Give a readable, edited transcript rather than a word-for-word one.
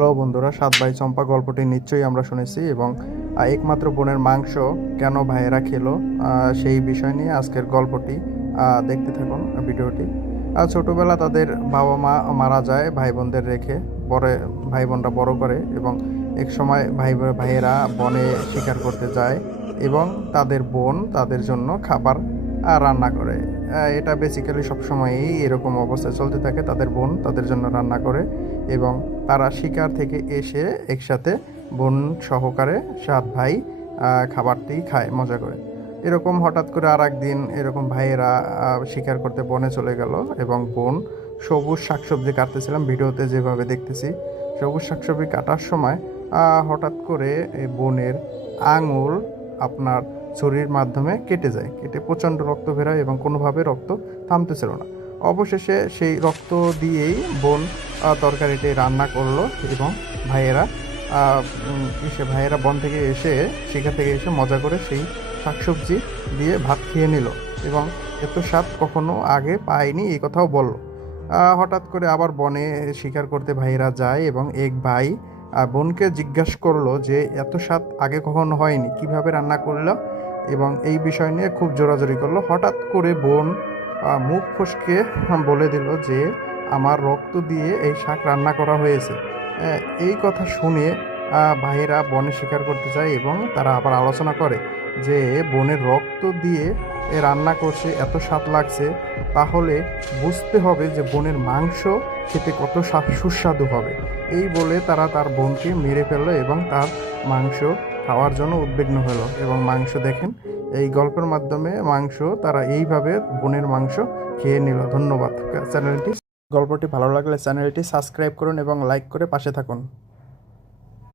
Hello বন্ধুরা, সাত ভাই চম্পা গল্পটি নিশ্চয়ই আমরা শুনেছি এবং একমাত্র বোনের মাংস কেন ভাইয়েরা খেলো সেই বিষয় নিয়ে আজকের গল্পটি দেখতে থাকুন ভিডিওটি। ছোটবেলা তাদের বাবা মা মারা যায় ভাই বোনদের রেখে। পরে ভাই বোনরা বড় করে এবং এক সময় ভাইয়েরা বনে শিকার করতে যায় এবং তাদের বোন তাদের জন্য খাবার রান্না করে। এটা বেসিক্যালি সবসময়ই এরকম অবস্থায় চলতে থাকে, তাদের বোন তাদের জন্য রান্না করে এবং তারা শিকার থেকে এসে একসাথে বোন সহকারে সাত ভাই খাবারটি খায় মজা করে। এরকম হঠাৎ করে আর একদিন এরকম ভাইয়েরা শিকার করতে বনে চলে গেল এবং বোন সবুজ শাকসবজি কাটতেছিলাম, ভিডিওতে যেভাবে দেখতেছি সবুজ শাকসবজি কাটার সময় হঠাৎ করে এই বোনের আঙুল আপনার ছুরির মাধ্যমে কেটে যায়, কেটে প্রচণ্ড রক্ত বেরোয় এবং কোনোভাবে রক্ত থামতেছিল না। অবশেষে সেই রক্ত দিয়েই বোন তরকারিটি রান্না করলো এবং ভাইয়েরা ভাইয়েরা বন থেকে এসে শিকার থেকে এসে মজা করে সেই শাকসবজি দিয়ে ভাত খেয়ে নিল এবং এত স্বাদ কখনো আগে পায়নি এই কথাও বলল। হঠাৎ করে আবার বনে শিকার করতে ভাইয়েরা যায় এবং এক ভাই বোনকে জিজ্ঞাসা করলো যে এত স্বাদ আগে কখনো হয়নি, কিভাবে রান্না করলো, এবং এই বিষয় নিয়ে খুব জোরাজোরি করলো। হঠাৎ করে বোন মুখ ফসকে বলে দিল যে আমার রক্ত দিয়ে এই শাক রান্না করা হয়েছে। এই কথা শুনে ভাইয়েরা বনে শিকার করতে যায় এবং তারা আবার আলোচনা করে যে বোনের রক্ত দিয়ে রান্না করছে, এত স্বাদ লাগছে, তাহলে বুঝতে হবে যে বোনের মাংস খেতে কত সুস্বাদু হবে। এই বলে তারা তার বোনকে মেরে ফেললো এবং তার মাংস খাওয়ার জন্য উদ্বিগ্ন হলো এবং মাংস দেখেন এই গল্পের মাধ্যমে মাংস তারা এইভাবে বোনের মাংস খেয়ে নিল। ধন্যবাদ। গল্পটি ভালো লাগলে চ্যানেলটি সাবস্ক্রাইব করুন এবং লাইক করে পাশে থাকুন।